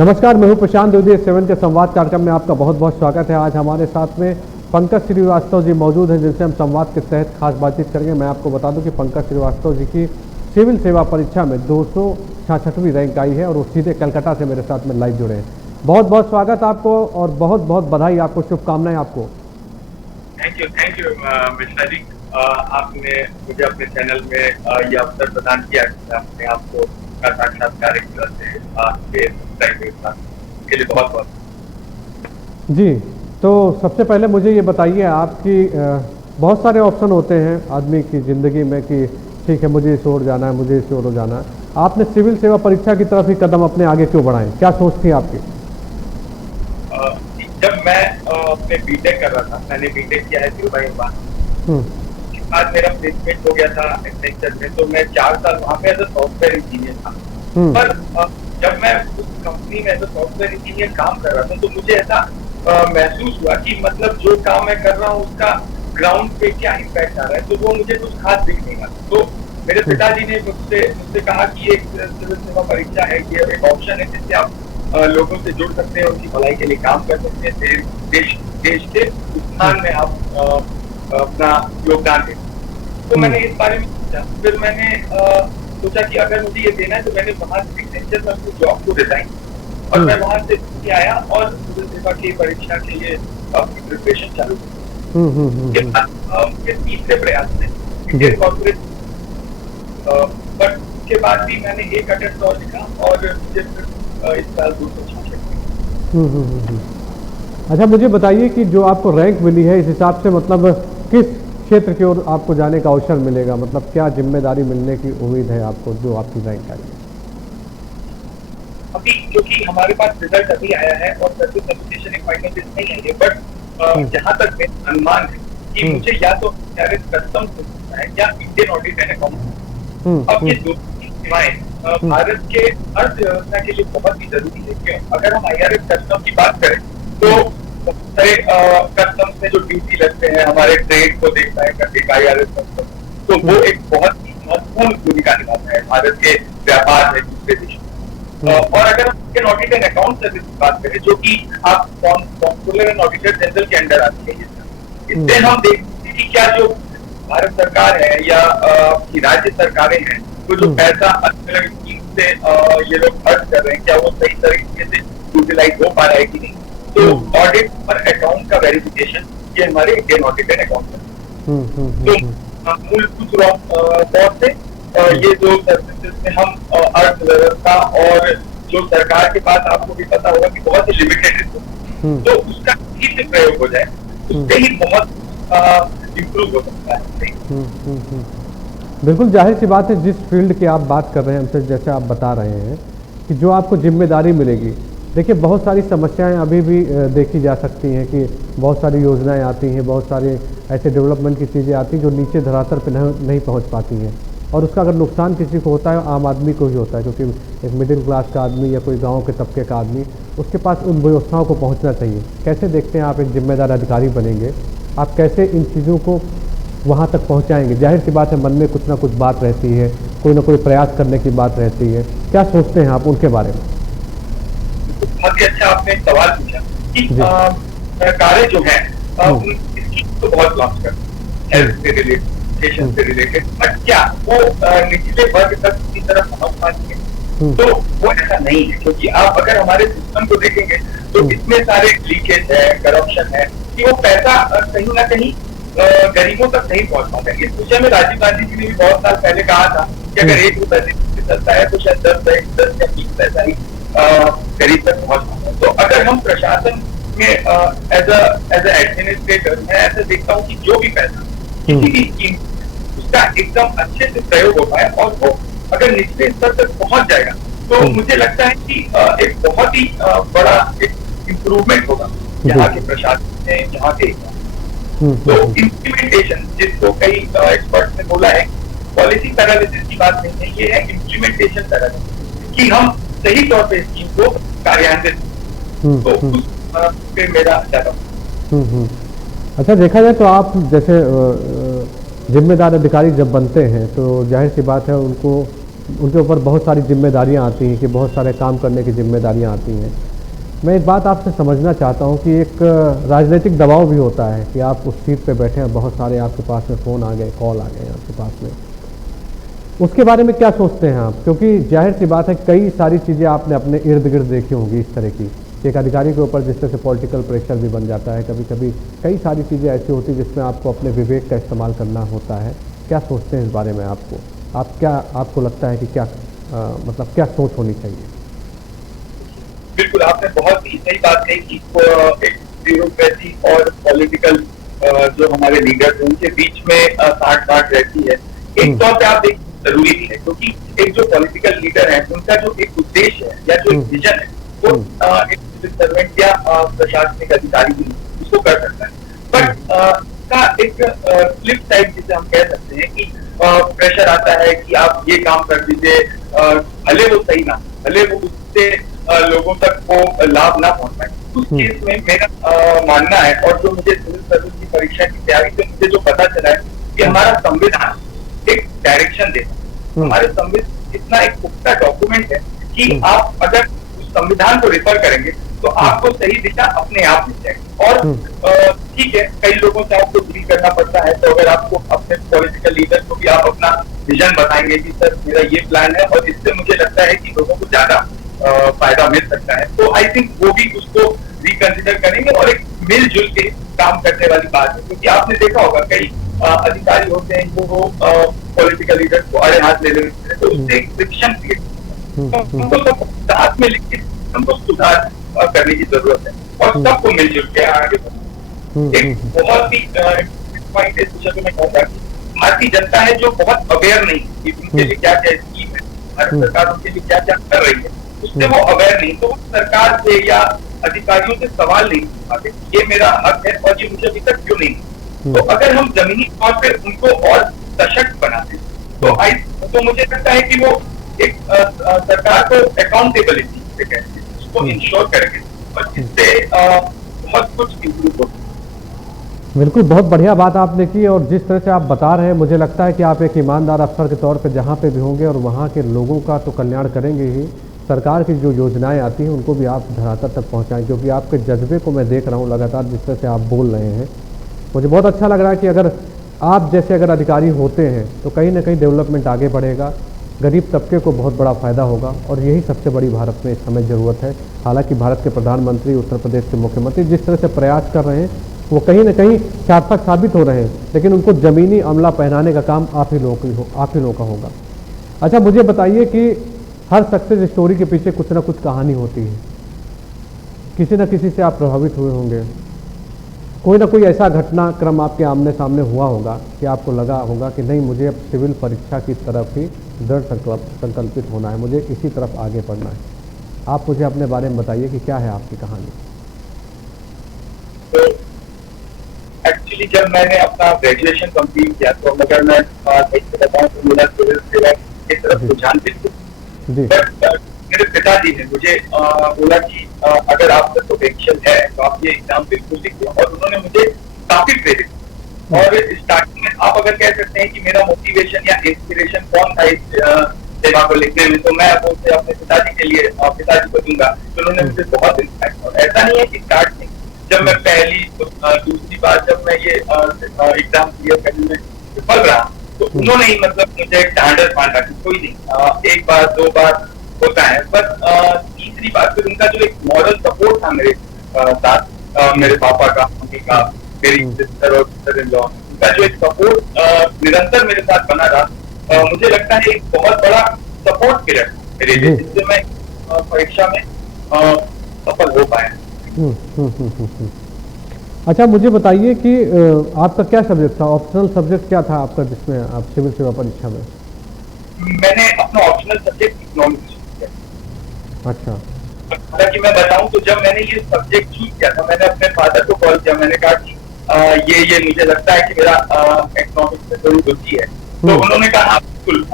नमस्कार, मैं हूं प्रशांत द्विवेदी। 7 के संवाद कार्यक्रम में आपका बहुत बहुत स्वागत है। आज हमारे साथ में पंकज श्रीवास्तव जी मौजूद हैं, जिनसे हम संवाद के तहत खास बातचीत करेंगे। मैं आपको बता दूं कि पंकज श्रीवास्तव जी की सिविल सेवा परीक्षा में 266वीं रैंक आई है और वो सीधे कलकत्ता से मेरे साथ में लाइव जुड़े हैं। बहुत बहुत स्वागत आपको और बहुत बहुत बधाई आपको, शुभकामनाएं आपको। Thank you Mishra ji. आपने मुझे अपने चैनल में ये अवसर प्रदान किया कि आपने आपको का साक्षात्कार एक तरह से आपके के लिए बहुत बहुत जी। तो सबसे पहले मुझे ये बताइए, आपकी बहुत सारे ऑप्शन होते हैं आदमी की ज़िंदगी में कि ठीक है मुझे इस ओर जाना है, मुझे इस ओर जाना है। आपने सिविल सेवा परीक्षा की तरफ ही कदम अपने आगे क्यों बढ़ाएं? क्या सोच थी आपकी? जब मैं अपने बीटेक कर रहा था, मैंने बीटेक किया है धीरूभाई उसके बाद मेरा प्लेसमेंट हो गया था एक्सेंचर में, तो मैं 4 साल वहाँ पे एज अ सॉफ्टवेयर इंजीनियर था। पर जब मैं उस कंपनी में एज अ सॉफ्टवेयर इंजीनियर काम कर रहा था तो मुझे ऐसा महसूस हुआ कि मतलब जो काम मैं कर रहा हूँ उसका ग्राउंड पे क्या इम्पैक्ट आ रहा है, तो वो मुझे कुछ खास दिख नहीं रहा। तो मेरे पिताजी ने मुझसे कहा कि एक सिविल सेवा परीक्षा है, ये एक ऑप्शन है जिससे आप लोगों से जुड़ सकते हैं, उनकी भलाई के लिए काम कर सकते हैं, देश के उत्थान में आप अपना योगदान दें। तो मैंने इस बारे में सोचा। फिर मैंने सोचा कि अगर मुझे ये देना है तो मैंने वहां से एक्सेंचर में अपनी जॉब को रिजाइन और मैं वहां से आया और सिविल सेवा की परीक्षा के लिए अपनी प्रिपरेशन चालू की। तीसरे प्रयास में इंडियन कॉर्पोरेट, बट उसके बाद भी मैंने एक अटेम्प्ट और लिखा और मुझे फिर इस साल 266। अच्छा, मुझे बताइए कि जो आपको रैंक मिली है, इस हिसाब से मतलब किस क्षेत्र की ओर आपको जाने का अवसर मिलेगा? मतलब क्या जिम्मेदारी मिलने की उम्मीद है आपको जो आपकी रैंक आई है? अभी क्योंकि हमारे पास रिजल्ट अभी आया है और सर्विस एप्लीकेशन एक फाइनल लिस्ट नहीं है, बट जहाँ तक मेरा अनुमान है कि मुझे या तो कस्टम्स है या इंडियन ऑडिट एंड अकाउंट। अब ये दो सेवाएं भारत के अर्थव्यवस्था के लिए बहुत ही जरूरी है। क्यों? अगर हम IRS कस्टम की बात करें तो कस्टम्स में जो ड्यूटी लगते हैं, हमारे ट्रेड को देखता है करके IRS कस्टम, तो वो एक बहुत ही महत्वपूर्ण भूमिका निभाता है भारत के व्यापार में दूसरे देशों। और अगर हम Indian audit and account service की बात करें, जो कि आप कॉम्प्ट्रोलर एंड ऑडिटर जनरल के अंडर आती है, इससे हम देखते हैं कि क्या जो भारत सरकार है या राज्य सरकारें हैं, तो जो पैसा अलग अलग स्कीम से ये लोग खर्च कर रहे हैं, क्या वो सही तरीके से यूटिलाइज हो पा रहा है कि नहीं। तो ऑडिट और अकाउंट का वेरिफिकेशन ये हमारे इंडियन ऑडिट एंड अकाउंट है। तो मूलभूत तौर से ये जो सर्विसेज में हम अर्थव्यवस्था और जो सरकार के पास, आपको भी पता होगा कि बहुत ही लिमिटेड रिसोर्स, तो उसका ठीक से प्रयोग हो जाए, उससे ही बहुत इम्प्रूव हो सकता है। बिल्कुल जाहिर सी बात है, जिस फील्ड की आप बात कर रहे हैं हमसे, जैसे आप बता रहे हैं कि जो आपको जिम्मेदारी मिलेगी, देखिए बहुत सारी समस्याएं अभी भी देखी जा सकती हैं कि बहुत सारी योजनाएं आती हैं, बहुत सारे ऐसे डेवलपमेंट की चीज़ें आती हैं जो नीचे धरातल पर नहीं पहुंच पाती हैं, और उसका अगर नुकसान किसी को होता है, आम आदमी को ही होता है, क्योंकि एक मिडिल क्लास का आदमी या कोई गांव के तबके का आदमी, उसके पास उन व्यवस्थाओं को पहुंचना चाहिए। कैसे देखते हैं आप एक जिम्मेदार अधिकारी बनेंगे, आप कैसे इन चीज़ों को वहाँ तक पहुँचाएंगे? जाहिर सी बात है, मन में कुछ ना कुछ बात रहती है, कोई ना कोई प्रयास करने की बात रहती है। क्या सोचते हैं आप उनके बारे में? बहुत ही अच्छा आपने सवाल पूछा कि सरकारें जो हैं इसकी तो बहुत लॉन्च करती हैं हेल्थ से रिलेटेड, एजुकेशन से रिलेटेड, बट क्या वो निचले वर्ग तक की तरफ पहुंच पाती है? तो वो ऐसा नहीं है, क्योंकि आप अगर हमारे सिस्टम को देखेंगे तो इसमें सारे लीकेज है, करप्शन है, कि वो पैसा कहीं ना कहीं गरीबों तक नहीं पहुंच पाता है। इस विषय में राजीव गांधी जी ने भी बहुत साल पहले कहा था कि अगर 1 रुपए से चलता है तो शायद 10 या 20 पैसा ही गरीब तक पहुंच पाता है। तो अगर हम प्रशासन में एज एडमिनिस्ट्रेटर, मैं ऐसा देखता हूँ कि जो भी पैसा किसी भी स्कीम उसका एकदम अच्छे से प्रयोग होता है और वो अगर निचले स्तर तक पहुंच जाएगा तो मुझे लगता है कि एक बहुत ही बड़ा एक इम्प्रूवमेंट होगा यहाँ के प्रशासन में, यहाँ के। तो इम्प्लीमेंटेशन, जिसको कई एक्सपर्ट ने बोला है, पॉलिसी पैरालिसिस की बात नहीं है, ये है इम्प्लीमेंटेशन पैरालिसिस, कि हम सही तौर पे स्कीम को कार्यान्वित, तो उस पे मेरा ज्यादा। अच्छा, देखा जाए तो आप जैसे जिम्मेदार अधिकारी जब बनते हैं तो जाहिर सी बात है उनको उनके ऊपर बहुत सारी जिम्मेदारियां आती हैं, कि बहुत सारे काम करने की जिम्मेदारियां आती हैं। मैं एक बात आपसे समझना चाहता हूं कि एक राजनीतिक दबाव भी होता है कि आप उस सीट पे बैठे हैं, बहुत सारे आपके पास में फ़ोन आ गए, कॉल आ गए आपके पास में, उसके बारे में क्या सोचते हैं आप? क्योंकि जाहिर सी बात है, कई सारी चीज़ें आपने अपने इर्द गिर्द देखी होंगी इस तरह की, कि एक अधिकारी के ऊपर जिस तरह से पॉलिटिकल प्रेशर भी बन जाता है, कभी कभी कई सारी चीज़ें ऐसी होती हैं जिसमें आपको अपने विवेक का इस्तेमाल करना होता है। क्या सोचते हैं इस बारे में आपको लगता है कि क्या मतलब क्या सोच होनी चाहिए? बिल्कुल, आपने बहुत ही सही बात कही कि एक ब्यूरोक्रेसी और पॉलिटिकल जो हमारे लीडर हैं उनके बीच में साठ गांठ रहती है। एक तौर पे आप देखिए जरूरी भी है, क्योंकि एक जो पॉलिटिकल लीडर है उनका जो एक उद्देश्य है या जो एक विजन है वो एक सिविल सर्वेंट या प्रशासनिक अधिकारी भी उसको कर सकता है। बट का एक फ्लिप साइड जिसे हम कह सकते हैं कि प्रेशर आता है कि आप ये काम कर दीजिए, भले वो सही ना, भले वो उससे लोगों तक वो लाभ ना पहुंच पाए। उस केस में मेरा मानना है, और जो मुझे सिविल सर्विस की परीक्षा की तैयारी से मुझे जो पता चला है कि हमारा संविधान एक डायरेक्शन देता है। हमारे संविधान इतना एक पुख्ता डॉक्यूमेंट है कि आप अगर उस संविधान को रेफर करेंगे तो आपको सही दिशा अपने आप मिल जाएगी। और ठीक है, कई लोगों से आपको डील करना पड़ता है, तो अगर आपको अपने पॉलिटिकल लीडर को भी आप अपना विजन बताएंगे कि सर मेरा ये प्लान है और इससे मुझे लगता है कि लोगों को ज्यादा फायदा मिल सकता है, तो आई थिंक वो भी उसको रिकंसिडर करेंगे और एक मिलजुल के काम करने वाली बात है। क्योंकि आपने देखा होगा कई अधिकारी होते हैं वो पॉलिटिकल लीडर को अड़े हाथ ले लेते हैं, तो उससे एक फ्रिक्शन क्रिएट, हमको सब साथ में लिखकर हमको सुधार करने की जरूरत है और सबको मिलजुल के आगे बढ़ना। एक बहुत ही पॉइंट इस विषय में मैं कहूँगा कि भारतीय जनता है जो बहुत अवेयर नहीं है कि उनके लिए क्या क्या स्कीम है, भारत सरकार उनके लिए क्या क्या कर रही है, उससे वो अवेयर नहीं, तो सरकार से या अधिकारियों से सवाल नहीं पूछ पाते, ये मेरा हक है और ये मुझे अभी तक क्यों नहीं। तो अगर हम जमीनी तौर पर उनको और सशक्त बनाते तो मुझे लगता है कि वो एक सरकार को अकाउंटेबिलिटी उसको इंश्योर करेंगे और इससे बहुत कुछ इम्प्रूव होगा। बिल्कुल, बहुत बढ़िया बात आपने की, और जिस तरह से आप बता रहे हैं मुझे लगता है कि आप एक ईमानदार अफसर के तौर पे जहाँ पे भी होंगे और वहाँ के लोगों का तो कल्याण करेंगे ही, सरकार की जो योजनाएं आती हैं उनको भी आप धरातल तक पहुँचाएं, क्योंकि आपके जज्बे को मैं देख रहा हूँ लगातार जिस तरह से आप बोल रहे हैं। मुझे बहुत अच्छा लग रहा है कि अगर आप जैसे अगर अधिकारी होते हैं तो कहीं ना कहीं डेवलपमेंट आगे बढ़ेगा, गरीब तबके को बहुत बड़ा फ़ायदा होगा, और यही सबसे बड़ी भारत में इस समय ज़रूरत है। हालांकि भारत के प्रधानमंत्री, उत्तर प्रदेश के मुख्यमंत्री जिस तरह से प्रयास कर रहे हैं वो कहीं ना कहीं सार्थक साबित हो रहे हैं, लेकिन उनको ज़मीनी अमला पहनाने का काम आप ही लोगों का होगा। अच्छा, मुझे बताइए कि हर सक्सेस स्टोरी के पीछे कुछ ना कुछ कहानी होती है, किसी न किसी से आप प्रभावित हुए होंगे, कोई ना कोई ऐसा घटनाक्रम आपके आमने सामने हुआ होगा कि आपको लगा होगा कि नहीं, मुझे अब सिविल परीक्षा की तरफ ही दृढ़ संकल्पित होना है, मुझे इसी तरफ आगे बढ़ना है। आप मुझे अपने बारे में बताइए कि क्या है आपकी कहानी। तो एक्चुअली जब मैंने अपना ग्रेजुएशन कंप्लीट किया तो अगर मैं बताऊं तो मेरा सिविल सेवा की तरफ रुझान बिल्कुल, बट मेरे पिताजी ने मुझे बोला कि अगर आपका पोटेंशियल है तो आप ये एग्जाम बिल्कुल लिखिए, और उन्होंने मुझे काफी प्रेरित किया। और स्टार्टिंग में आप अगर कह सकते हैं कि मेरा मोटिवेशन या इंस्पिरेशन कौन था इस सेवा को लिखने में, तो मैं उसे अपने पिताजी के लिए पिताजी को दूंगा, तो उन्होंने मुझे बहुत इंस्पायर किया। ऐसा नहीं है कि स्टार्ट में जब मैं पहली दूसरी बार जब मैं ये एग्जाम क्लियर करने में विफल रहा तो उन्होंने ही मतलब मुझे एक स्टैंडर्ड बांधा कि कोई नहीं, एक बार दो बार होता है, पर तीसरी बात फिर उनका जो एक मॉरल सपोर्ट था मेरे साथ, मेरे पापा का, मम्मी का, मेरी सिस्टर और सिस्टर इन लॉ, उनका जो एक सपोर्ट निरंतर मेरे साथ बना रहा, मुझे लगता है एक बहुत बड़ा सपोर्ट पिलर मेरे लिए, जिससे मैं परीक्षा में सफल हो पाया। अच्छा, मुझे बताइए कि आपका क्या सब्जेक्ट था, ऑप्शनल सब्जेक्ट क्या था आपका जिसमें आप सिविल सेवा परीक्षा में? मैंने अपना ऑप्शनल सब्जेक्ट इकोनॉमिक्स किया। अच्छा, हालांकि मैं बताऊं तो जब मैंने ये सब्जेक्ट चूज किया था, मैंने अपने फादर को कॉल किया, मैंने कहा कि ये मुझे लगता है कि मेरा इकोनॉमिक्स में थोड़ी रुचि है, तो उन्होंने कहा बिल्कुल,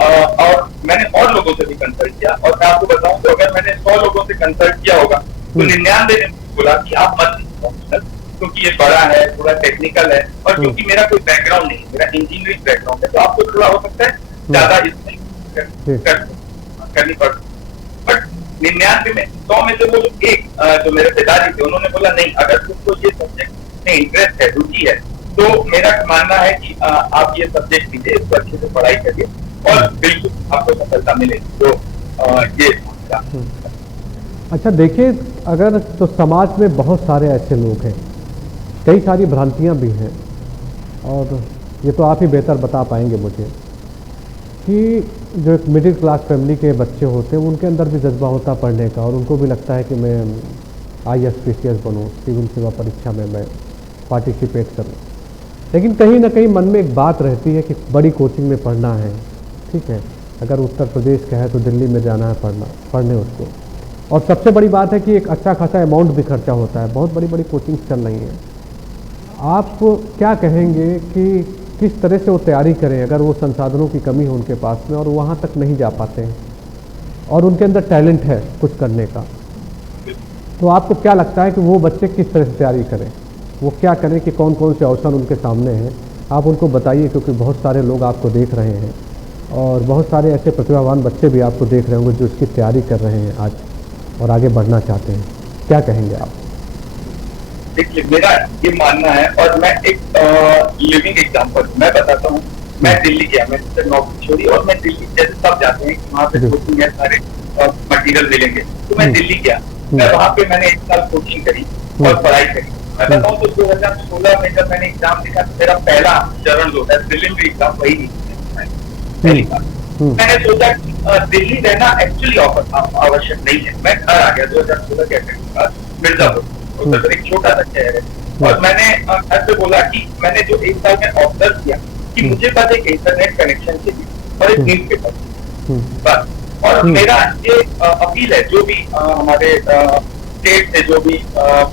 और मैंने और लोगों से भी कंसल्ट किया, और मैं आपको बताऊं तो अगर मैंने 100 लोगों से कंसल्ट किया होगा तो 99 ने बोला कि आप मत लीजिए, क्योंकि ये बड़ा है, थोड़ा टेक्निकल है, और क्योंकि मेरा कोई बैकग्राउंड नहीं, मेरा इंजीनियरिंग बैकग्राउंड है, तो आपको थोड़ा हो सकता है ज्यादा इसमें करनी पड़, बट 99 में 100 में से वो एक जो मेरे पिताजी थे उन्होंने बोला नहीं, अगर तुमको ये सब्जेक्ट में इंटरेस्ट है, रुचि है, तो मेरा मानना है कि आप ये सब्जेक्ट लीजिए, इसको अच्छे से पढ़ाई करिए और बिल्कुल आपको सफलता मिलेगी। तो ये अच्छा देखिए, अगर तो समाज में बहुत सारे ऐसे लोग हैं, कई सारी भ्रांतियां भी हैं, और ये तो आप ही बेहतर बता पाएंगे मुझे कि जो एक मिडिल क्लास फैमिली के बच्चे होते हैं उनके अंदर भी जज्बा होता पढ़ने का, और उनको भी लगता है कि मैं IAS बनूँ, सिविल सेवा परीक्षा में मैं पार्टिसिपेट करूँ, लेकिन कहीं ना कहीं मन में एक बात रहती है कि बड़ी कोचिंग में पढ़ना है। ठीक है, अगर उत्तर प्रदेश का है तो दिल्ली में जाना है पढ़ने उसको, और सबसे बड़ी बात है कि एक अच्छा खासा अमाउंट भी खर्चा होता है, बहुत बड़ी बड़ी कोचिंग चल रही हैं। आप क्या कहेंगे कि किस तरह से वो तैयारी करें अगर वो संसाधनों की कमी हो उनके पास में और वहाँ तक नहीं जा पाते हैं और उनके अंदर टैलेंट है कुछ करने का, तो आपको क्या लगता है कि वो बच्चे किस तरह से तैयारी करें, वो क्या करें कि कौन कौन से अवसर उनके सामने हैं? आप उनको बताइए, क्योंकि बहुत सारे लोग आपको देख रहे हैं और बहुत सारे ऐसे प्रतिभावान बच्चे भी आपको देख रहे होंगे जो इसकी तैयारी कर रहे हैं आज और आगे बढ़ना चाहते हैं। क्या कहेंगे आप? देखिए, मेरा ये मानना है, और मैं एक लिविंग एग्जांपल मैं बताता हूँ। मैं दिल्ली गया, मैं नौकरी छोड़ी और मैं दिल्ली, जैसे सब जाते हैं कि वहाँ पे कोचिंग है, सारे मटेरियल मिलेंगे, तो मैं दिल्ली गया। मैं वहाँ पे मैंने 1 साल कोचिंग करी और पढ़ाई करी। मैं बताऊँ तो 2016 में जब मैंने एग्जाम दिखा तो मेरा पहला चरण जो है प्रीलिमिनरी एग्जाम वही नहीं था। मैंने सोचा दिल्ली रहना एक्चुअली आवश्यक नहीं है। मैं घर आ गया 2016 के बाद मिर्जापुर, उधर एक छोटा सा शहर है, और मैंने घर पे बोला कि मैंने जो 1 साल में ऑब्जर्व किया कि मुझे बस एक इंटरनेट कनेक्शन चाहिए और एक न्यूज पेपर बस। और मेरा ये अपील है जो भी हमारे स्टेट से जो भी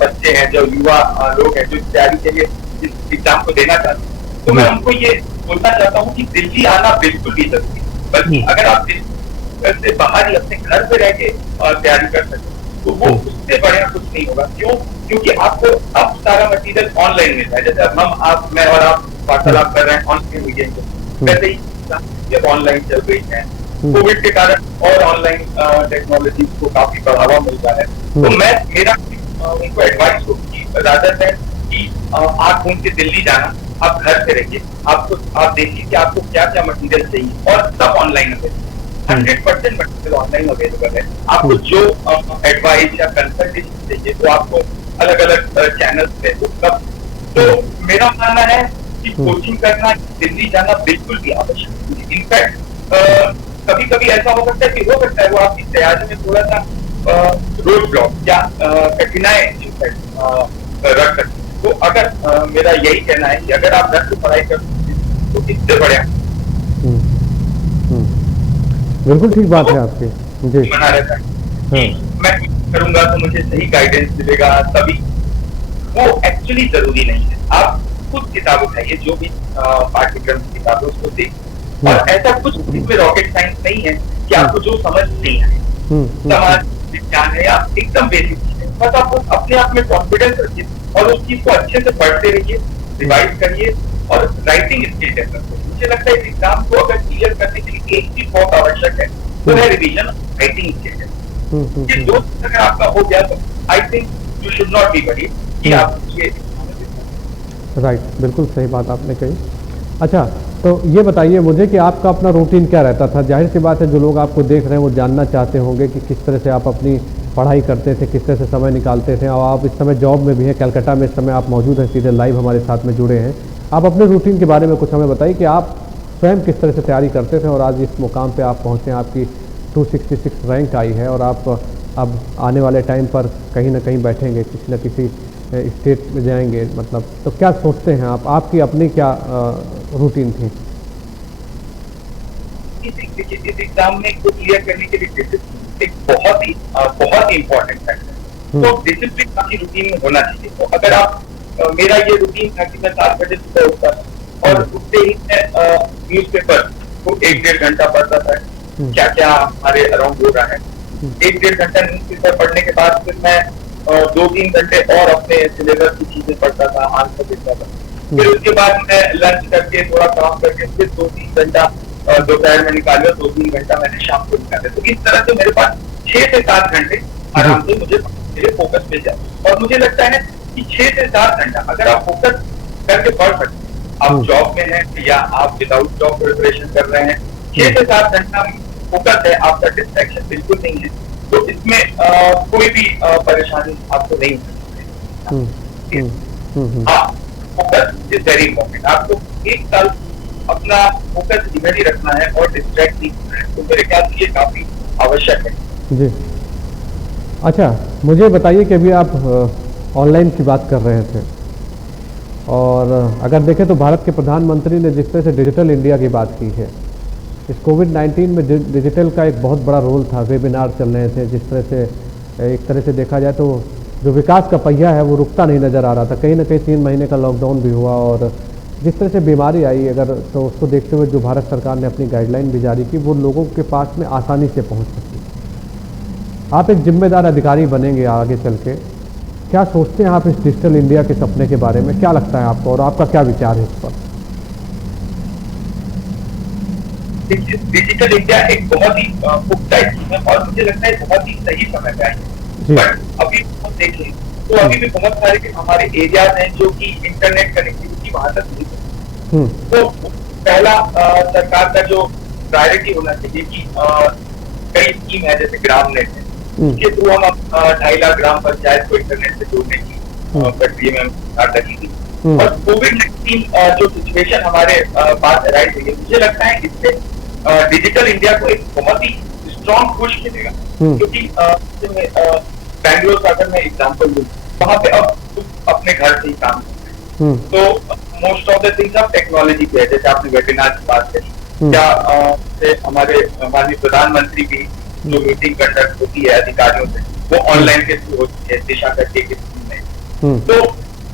बच्चे हैं, जो युवा लोग हैं जो तैयारी के लिए इस एग्जाम को देना चाहते हैं, तो मैं उनको ये बोलना चाहता हूँ कि दिल्ली आना बिल्कुल भी जरूरी है। बल्कि अगर आप दिल्ली से बाहर ही अपने घर पे रह के तैयारी कर सकते तो वो उससे बढ़िया कुछ नहीं होगा। क्यों? क्योंकि आपको अब सारा मटेरियल ऑनलाइन मिलता है। जैसे अब मैं और आप वार्तालाप कर रहे हैं ऑनलाइन मीडियम से, वैसे ही ऑनलाइन चल रही है। कोविड के कारण और ऑनलाइन टेक्नोलॉजी को काफी बढ़ावा मिल रहा है। तो मेरा उनको एडवाइस होगी रादर देन कि आप घूम के दिल्ली जाना, आप घर से रहिए, आप देखिए कि आपको क्या क्या मटेरियल चाहिए और सब online available 100% material online available है। आपको जो एडवाइस या कंसल्टेशन चाहिए तो आपको अलग अलग चैनल पे उपलब्ध। तो मेरा मानना है कि कोचिंग करना, दिल्ली जाना बिल्कुल भी आवश्यक नहीं। इनफैक्ट कभी कभी ऐसा हो सकता है कि वो आपकी तैयारी में थोड़ा सा रोड ब्लॉक या कठिनाई रख सकते। तो अगर मेरा यही कहना है कि अगर आप घर से पढ़ाई कर तो इससे बढ़िया। बिल्कुल ठीक बात है आपकी जी। बना रहता है मैं करूंगा तो मुझे सही गाइडेंस मिलेगा, तभी वो एक्चुअली जरूरी नहीं है। आप खुद किताब उठाइए, जो भी पाठ्यक्रम की किताब है उसको देखिए, और ऐसा कुछ इसमें रॉकेट साइंस नहीं है कि आपको जो समझ नहीं आए, समाज विज्ञान है या एकदम बेसिक चीज है, बस आप अपने आप में कॉन्फिडेंस रखिए और उस चीज को अच्छे से पढ़ते रहिए, रिवाइज करिए और राइटिंग स्किल डेवलप करिए। मुझे लगता है इस एग्जाम को अगर क्लियर करने के लिए एक चीज बहुत आवश्यक है, वो है रिविजन राइटिंग स्किल। ये 2 चीज अगर आपका हो गया तो I think you should not be worried कि आप ये राइट, बिल्कुल सही बात आपने कही। अच्छा, तो ये बताइए मुझे कि आपका अपना रूटीन क्या रहता था? जाहिर सी बात है जो लोग आपको देख रहे हैं वो जानना चाहते होंगे कि किस तरह से आप अपनी पढ़ाई करते थे, किस तरह से समय निकालते थे, और आप इस समय जॉब में भी हैं, कलकत्ता में इस समय आप मौजूद हैं, सीधे लाइव हमारे साथ में जुड़े हैं। आप अपने रूटीन के बारे में कुछ हमें बताइए कि आप स्वयं किस तरह से तैयारी करते थे और आज इस मुकाम पे आप पहुँचे हैं, आपकी 266 रैंक आई है और आप अब आने वाले टाइम पर कहीं ना कहीं बैठेंगे, किसी न किसी स्टेट में जाएंगे, मतलब तो क्या सोचते हैं आप? आपकी अपनी क्या रूटीन थी? इस एग्जाम में को क्लियर करने के लिए एक बहुत ही इम्पोर्टेंट फैक्टर। तो डिसिप्लिन आपकी रूटीन में होना चाहिए। तो अगर आप मेरा ये रूटीन था कि मैं 7 बजे सुबह उठता और उठते ही मैं न्यूज़पेपर को 1-1.5 घंटा पढ़ता था, क्या क्या हमारे अराउंड हो रहा है। 1-1.5 घंटा न्यूज़पेपर पढ़ने के बाद फिर मैं 2-3 घंटे और अपने सिलेबस की चीजें पढ़ता था, आंसर देखता था। फिर उसके बाद मैं लंच करके थोड़ा काम करके फिर 2-3 घंटा दोपहर में निकाले और 2-3 घंटा मैंने शाम को निकाले। तो इस तरह से मेरे पास 6 से 7 घंटे आराम से मुझे मेरे फोकस पे जाए। और मुझे लगता है कि 6 से 7 घंटा अगर आप फोकस करके पढ़ सकते हैं, आप जॉब में हैं या आप विदाउट जॉब प्रिपरेशन कर रहे हैं, 6 से 7 घंटा फोकस है, आपका डिस्ट्रैक्शन बिल्कुल नहीं है, तो इसमें कोई भी परेशानी आपको नहीं हो सकती। हाँ, फोकस इज वेरी इंपॉर्टेंट। आपको 1 साल अपना फोकस इधर ही रखना है और डिस्ट्रैक्ट नहीं करना है, तो मेरे ख्याल से ये काफी आवश्यक है। जी। अच्छा, मुझे बताइए कि अभी आप ऑनलाइन की बात कर रहे थे, और अगर देखें तो भारत के प्रधानमंत्री ने जिस तरह से डिजिटल इंडिया की बात की है, इस कोविड-19 में डिजिटल का एक बहुत बड़ा रोल था। वेबिनार चल रहे थे, जिस तरह से एक तरह से देखा जाए तो जो विकास का पहिया है वो रुकता नहीं नज़र आ रहा था। कहीं ना कहीं 3 महीने का लॉकडाउन भी हुआ, और जिस तरह से बीमारी आई अगर तो उसको देखते हुए जो भारत सरकार ने अपनी गाइडलाइन भी जारी की, वो लोगों के पास में आसानी से पहुँच सकी। आप एक जिम्मेदार अधिकारी बनेंगे आगे चल के, क्या सोचते हैं आप इस डिजिटल इंडिया के सपने के बारे में? क्या लगता है आपको और आपका क्या विचार है इस पर? डिजिटल इंडिया एक बहुत ही पुख्ता स्कीम है और मुझे लगता है बहुत ही सही समय पे आई है। बट अभी हम देखें तो अभी भी बहुत सारे हमारे एरियाज हैं जो कि इंटरनेट कनेक्टिविटी वहां तक नहीं है। तो पहला सरकार का जो प्रायोरिटी होना चाहिए कि कई स्कीम है जैसे ग्राम नेट है, इसके थ्रू हम 2.5 लाख ग्राम पंचायत को इंटरनेट से जोड़ने की प्रक्रिया में स्टार्ट लगी थी। और कोविड-19 जो सिचुएशन हमारे पास अराइज हुई है, मुझे लगता है इससे डिजिटल इंडिया को एक बहुत ही स्ट्रॉन्ग पुश मिलेगा, क्योंकि बैंगलोर का अगर मैं एग्जाम्पल दूं, वहां पे अब अपने घर से ही काम करते हैं, तो मोस्ट ऑफ द थिंग्स अब टेक्नोलॉजी पे है। जैसे आपने वेबिनार की बात करी, क्या हमारे माननीय प्रधानमंत्री की जो मीटिंग कंडक्ट होती है अधिकारियों से, वो ऑनलाइन के थ्रू होती है, दिशा करके के थ्रू में। तो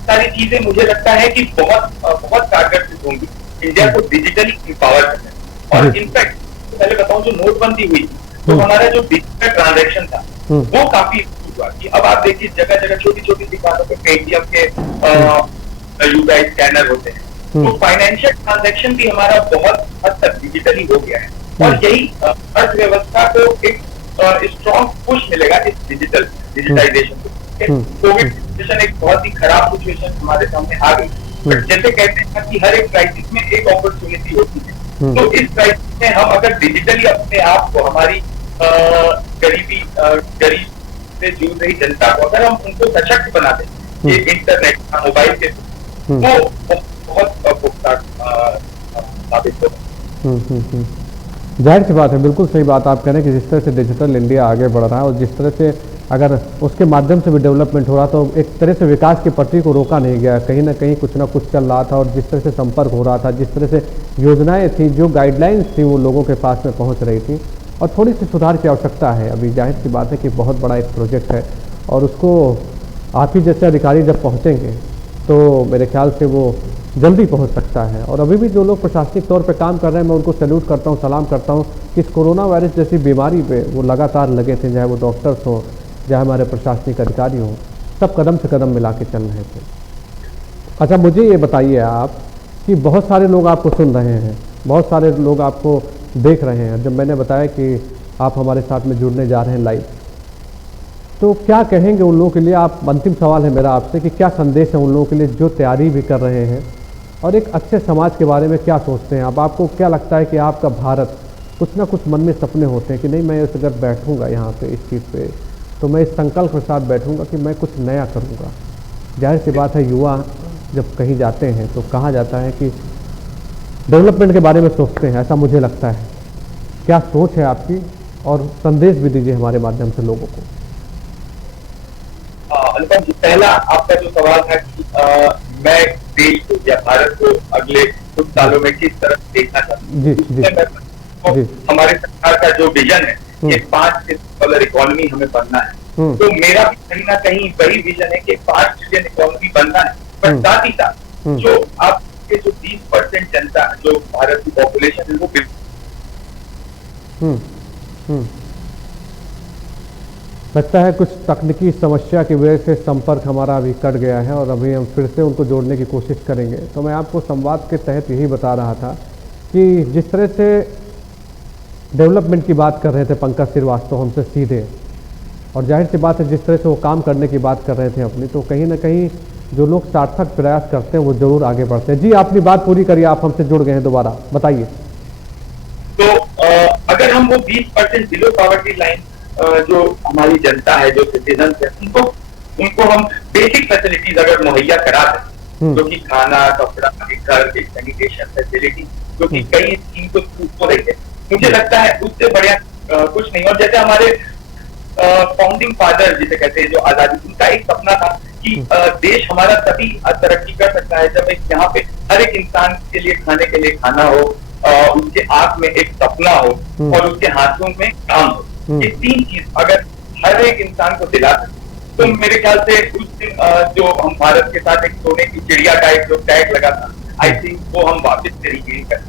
सारी चीजें मुझे लगता है कि बहुत कारगर सिद्ध होंगी इंडिया को डिजिटली इंपावर करने। और इनफैक्ट पहले बताऊं, जो नोटबंदी हुई तो हमारा जो डिजिटल ट्रांजैक्शन था वो काफी हुआ कि अब आप देखिए जगह जगह छोटी छोटी दुकानों पे पेटीएम के यूपीआई स्कैनर होते हैं, तो फाइनेंशियल ट्रांजैक्शन भी हमारा बहुत हद तक डिजिटली हो गया है। और यही अर्थव्यवस्था को एक स्ट्रॉन्ग पुश मिलेगा इस डिजिटाइजेशन को। कोविड सिचुएशन एक बहुत ही खराब सिचुएशन हमारे सामने आ गई, बट जैसे कहते हैं कि हर एक क्राइसिस में एक अपॉर्चुनिटी होती है, तो इस क्राइसिस में हम अगर डिजिटली अपने आप को, हमारी गरीब से जूझ रही जनता को अगर हम उनको सशक्त बना दें, ये इंटरनेट मोबाइल के वो बहुत पुख्ता साबित होगा। जाहिर सी बात है, बिल्कुल सही बात आप कह रहे हैं कि जिस तरह से डिजिटल इंडिया आगे बढ़ रहा है और जिस तरह से अगर उसके माध्यम से भी डेवलपमेंट हो रहा तो एक तरह से विकास की पटरी को रोका नहीं गया, कहीं ना कहीं कुछ ना कुछ चल रहा था। और जिस तरह से संपर्क हो रहा था, जिस तरह से योजनाएं थी, जो गाइडलाइंस थी, वो लोगों के पास में पहुंच रही थी। और थोड़ी सी सुधार की आवश्यकता है। अभी जाहिर सी बात है कि बहुत बड़ा एक प्रोजेक्ट है और उसको आप ही जैसे अधिकारी जब पहुँचेंगे तो मेरे ख्याल से वो जल्दी पहुंच सकता है। और अभी भी जो लोग प्रशासनिक तौर पे काम कर रहे हैं, मैं उनको सैल्यूट करता हूं, सलाम करता हूं कि इस कोरोना वायरस जैसी बीमारी पे वो लगातार लगे थे, चाहे वो डॉक्टर्स हों, चाहे हमारे प्रशासनिक अधिकारी हों, सब कदम से कदम मिला के चल रहे थे। अच्छा, मुझे ये बताइए आप कि बहुत सारे लोग आपको सुन रहे हैं, बहुत सारे लोग आपको देख रहे हैं। जब मैंने बताया कि आप हमारे साथ में जुड़ने जा रहे हैं लाइव, तो क्या कहेंगे उन लोगों के लिए? आप, अंतिम सवाल है मेरा आपसे कि क्या संदेश है उन लोगों के लिए जो तैयारी भी कर रहे हैं और एक अच्छे समाज के बारे में क्या सोचते हैं आप? आपको क्या लगता है कि आपका भारत, कुछ ना कुछ मन में सपने होते हैं कि नहीं, मैं अगर बैठूंगा यहाँ पे इस चीज़ पे तो मैं इस संकल्प के साथ बैठूंगा कि मैं कुछ नया करूँगा। जाहिर सी बात है, युवा जब कहीं जाते हैं तो कहा जाता है कि डेवलपमेंट के बारे में सोचते हैं, ऐसा मुझे लगता है। क्या सोच है आपकी, और संदेश भी दीजिए हमारे माध्यम से लोगों को। अनुपम जी, पहला आपका जो सवाल था कि मैं देश को या भारत को अगले कुछ सालों में किस तरह देखना चाहता हूँ, हमारे सरकार का जो विजन है कि $5 ट्रिलियन इकोनॉमी हमें बनना है, तो मेरा भी कहीं ना कहीं वही विजन है कि 5 ट्रिलियन इकोनॉमी बनना है। पर साथ ही साथ जो आपके जो 20% जनता, जो भारत की पॉपुलेशन है, वो लगता है कुछ तकनीकी समस्या की वजह से संपर्क हमारा अभी कट गया है और अभी हम फिर से उनको जोड़ने की कोशिश करेंगे। तो मैं आपको संवाद के तहत यही बता रहा था कि जिस तरह से डेवलपमेंट की बात कर रहे थे पंकज श्रीवास्तव हमसे सीधे, और जाहिर सी बात है जिस तरह से वो काम करने की बात कर रहे थे अपनी, तो कहीं ना कहीं जो लोग सार्थक प्रयास करते हैं वो जरूर आगे बढ़ते हैं। जी अपनी बात पूरी करिए, आप हमसे जुड़ गए हैं दोबारा, बताइए। तो अगर हम वो 20% बिलो पॉवर्टी लाइन जो हमारी जनता है, जो सिटीजन है, उनको हम बेसिक फैसिलिटीज अगर मुहैया करा दें, जो कि खाना, कपड़ा, घर, सैनिटेशन फैसिलिटी, जो कि कई स्कीम को देते, मुझे लगता है उससे बढ़िया कुछ नहीं। और जैसे हमारे फाउंडिंग फादर जिसे कहते हैं, जो आजादी, उनका एक सपना था कि देश हमारा तभी तरक्की कर सकता है जब एक यहाँ पे हर एक इंसान के लिए खाने के लिए खाना हो, उसके आंख में एक सपना हो और उसके हाथों में काम हो। ये तीन चीज अगर हर एक इंसान को दिला सके तो मेरे ख्याल से उस दिन जो हम भारत के साथ एक सोने की चिड़िया का एक जो टैग लगा था, आई थिंक वो हम वापस तरीके कर।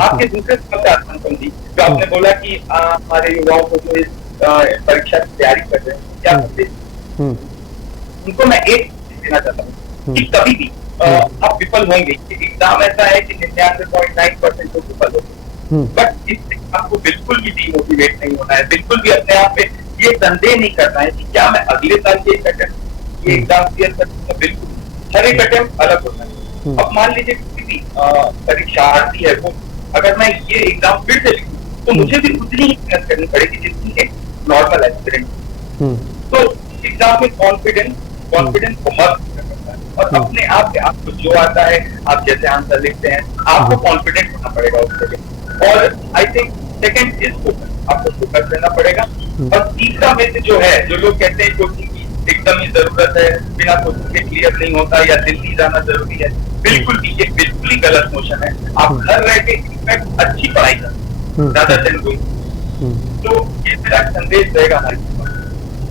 आपके दूसरे सवाल से आत्मन जी, जो आपने बोला कि हमारे युवाओं को जो इस परीक्षा की तैयारी कर रहे हैं, क्या करते, उनको मैं एक देना चाहता हूँ कि कभी भी आप विफल होंगे। एग्जाम ऐसा है कि 99.9% तो विफल होंगे, बट इससे आपको बिल्कुल भी डिमोटिवेट नहीं होना है, बिल्कुल भी अपने आप पे ये संदेह नहीं करना है कि क्या मैं अगले साल ये अटेम्प्ट, ये एग्जाम क्लियर कर सकता। बिल्कुल हर एक अटेम्प्ट अलग होता है। अब मान लीजिए किसी भी परीक्षार्थी है, वो अगर मैं ये एग्जाम फिर से लिखूं तो मुझे भी उतनी ही मेहनत करनी पड़ेगी जितनी एक नॉर्मल एस्पिरेंट। तो एग्जाम में कॉन्फिडेंस बहुत करता है, और अपने आप पे आपको जो आता है, आप जैसे आंसर लिखते हैं, आपको कॉन्फिडेंट होना पड़ेगा उसके लिए। और I think second is focus, आपको फोकस करना पड़ेगा। और तीसरा में से जो है, जो लोग कहते हैं कोचिंग की एकदम ही जरूरत है, बिना कोचिंग के क्लियर नहीं होता या दिल्ली जाना जरूरी है, बिल्कुल भी, ये बिल्कुल ही गलत नोशन है। आप घर रह के इनफैक्ट अच्छी पढ़ाई करें ज्यादा दिन कोई, तो ये मेरा संदेश रहेगा हमारे।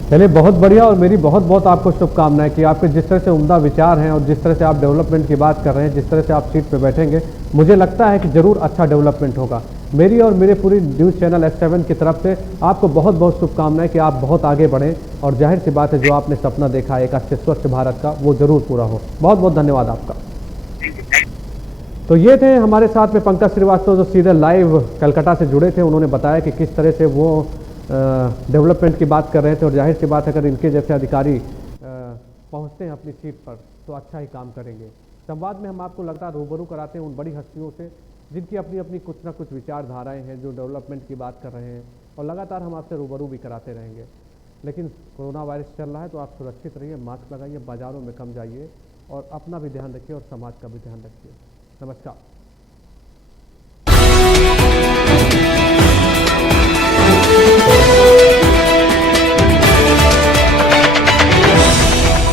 चलिए बहुत बढ़िया, और मेरी बहुत बहुत आपको शुभकामनाएं कि आपके जिस तरह से उम्दा विचार हैं और जिस तरह से आप डेवलपमेंट की बात कर रहे हैं, जिस तरह से आप सीट पे बैठेंगे, मुझे लगता है कि ज़रूर अच्छा डेवलपमेंट होगा। मेरी और मेरे पूरी न्यूज़ चैनल S7 की तरफ से आपको बहुत बहुत शुभकामनाएं कि आप बहुत आगे बढ़ें, और जाहिर सी बात है जो आपने सपना देखा एक अच्छे स्वच्छ भारत का, वो ज़रूर पूरा हो। बहुत बहुत धन्यवाद आपका। तो ये थे हमारे साथ में पंकज श्रीवास्तव, जो सीधे लाइव कलकत्ता से जुड़े थे। उन्होंने बताया कि किस तरह से वो डेवलपमेंट की बात कर रहे थे, और जाहिर सी बात है अगर इनके जैसे अधिकारी पहुंचते हैं अपनी सीट पर तो अच्छा ही काम करेंगे। संवाद में हम आपको लगता है रूबरू कराते हैं उन बड़ी हस्तियों से जिनकी अपनी अपनी कुछ ना कुछ विचारधाराएं हैं, जो डेवलपमेंट की बात कर रहे हैं, और लगातार हम आपसे रूबरू भी कराते रहेंगे। लेकिन कोरोना वायरस चल रहा है तो आप सुरक्षित रहिए, मास्क लगाइए, बाज़ारों में कम जाइए, और अपना भी ध्यान रखिए और समाज का भी ध्यान रखिए। नमस्कार।